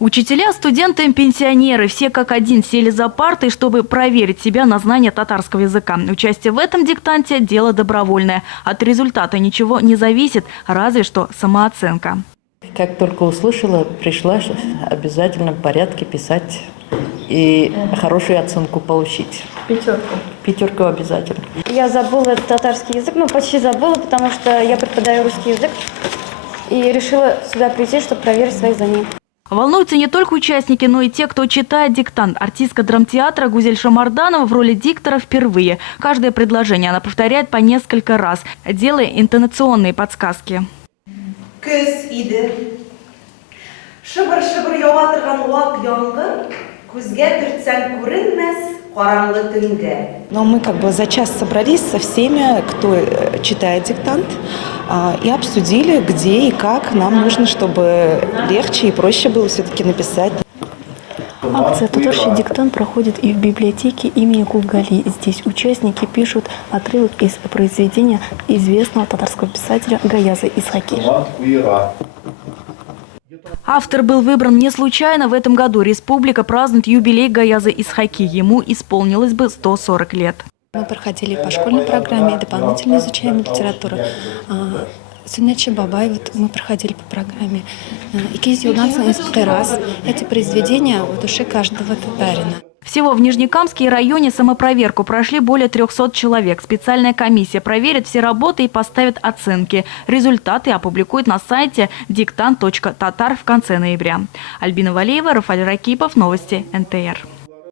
Учителя, студенты, пенсионеры – все как один сели за партой, чтобы проверить себя на знание татарского языка. Участие в этом диктанте – дело добровольное. От результата ничего не зависит, разве что самооценка. Как только услышала, пришла обязательно в порядке писать и хорошую оценку получить. Пятерку. Пятерку обязательно. Я забыла татарский язык, почти забыла, потому что я преподаю русский язык. И решила сюда прийти, чтобы проверить свои знания. Волнуются не только участники, но и те, кто читает диктант. Артистка драмтеатра Гузель Шамарданова в роли диктора впервые. Каждое предложение она повторяет по несколько раз, делая интонационные подсказки. Көз иде. Шыбыр-шыбыр ява торган вак яңгыр, күзгә төртсәң күренмәс караңгы төнгә. Но мы за час собрались со всеми, кто читает диктант, и обсудили, где и как нам нужно, чтобы легче и проще было все-таки написать. Акция «Татарский диктант» проходит и в библиотеке имени Кулгали. Здесь участники пишут отрывок из произведения известного татарского писателя Гаяза Исхаки. Автор был выбран не случайно. В этом году республика празднует юбилей Гаяза Исхаки. Ему исполнилось бы 140 лет. Мы проходили по школьной программе, дополнительно изучаем литературу. Суннет Бабай, мы проходили по программе. Икиз юнацин несколько раз. Эти произведения в душе каждого татарина. Всего в Нижнекамске и районе самопроверку прошли более 300 человек. Специальная комиссия проверит все работы и поставит оценки. Результаты опубликуют на сайте diktant.tatar в конце ноября. Альбина Валеева, Рафаэль Ракипов, новости НТР.